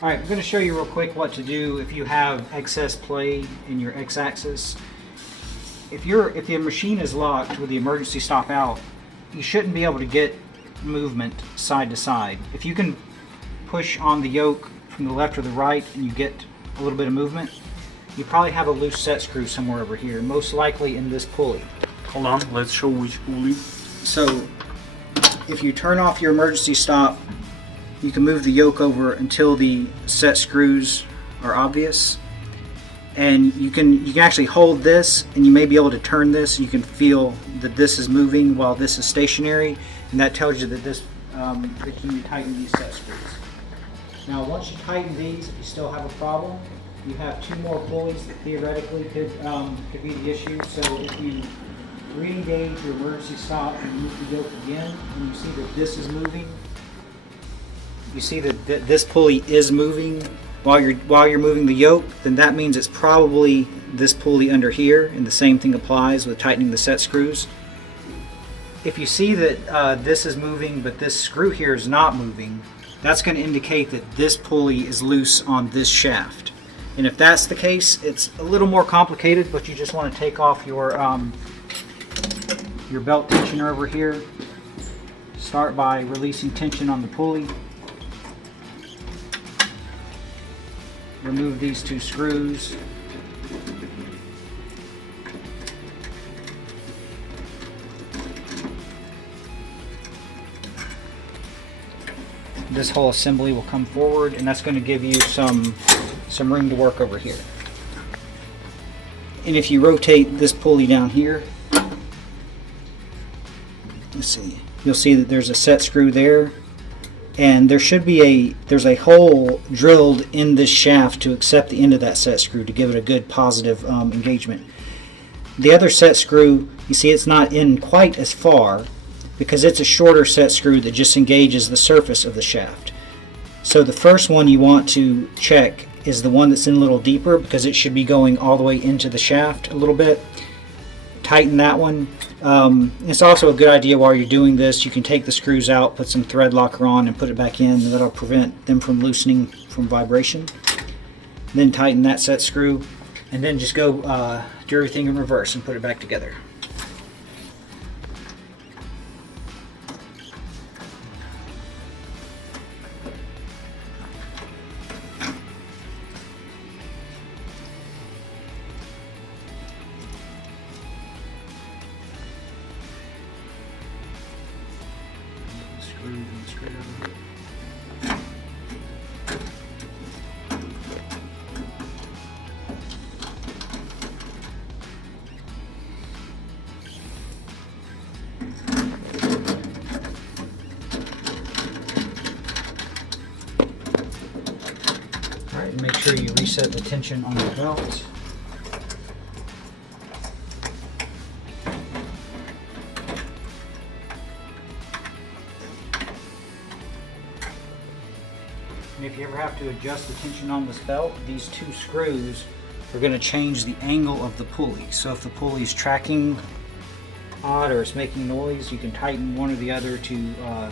Alright, I'm going to show you real quick what to do if you have excess play in your X-axis. If the machine is locked with the emergency stop out, you shouldn't be able to get movement side to side. If you can push on the yoke from the left or the right and you get a little bit of movement, you probably have a loose set screw somewhere over here, most likely in this pulley. Hold on, let's show which pulley. So if you turn off your emergency stop, you can move the yoke over until the set screws are obvious, and you can actually hold this, and you may be able to turn this. You can feel that this is moving while this is stationary, and that tells you that this that you tighten these set screws. Now, once you tighten these, if you still have a problem, you have two more pulleys that theoretically could be the issue. So if you re-engage your emergency stop and move the yoke again, and you see that this is moving. You see that this pulley is moving while you're moving the yoke, then that means it's probably this pulley under here, and the same thing applies with tightening the set screws. If you see that this is moving but this screw here is not moving, that's going to indicate that this pulley is loose on this shaft. And if that's the case, it's a little more complicated, but you just want to take off your belt tensioner over here. Start by releasing tension on the pulley. Remove these two screws. This whole assembly will come forward, and that's going to give you some room to work over here. And if you rotate this pulley down here, let's see, you'll see that there's a set screw there. And there should be there's a hole drilled in this shaft to accept the end of that set screw to give it a good positive engagement. The other set screw, you see it's not in quite as far because it's a shorter set screw that just engages the surface of the shaft. So the first one you want to check is the one that's in a little deeper because it should be going all the way into the shaft a little bit. Tighten that one. It's also a good idea while you're doing this, you can take the screws out, put some thread locker on, and put it back in, and that'll prevent them from loosening from vibration. Then tighten that set screw, and then just go do everything in reverse and put it back together. Alright, and make sure you reset the tension on the belt. And if you ever have to adjust the tension on this belt, these two screws are going to change the angle of the pulley. So if the pulley is tracking odd or it's making noise, you can tighten one or the other to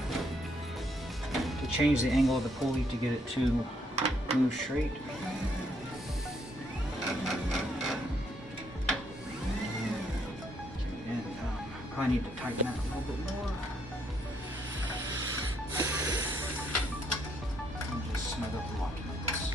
change the angle of the pulley to get it to move straight. And probably need to tighten that a little bit more. And just snug up the locking nuts.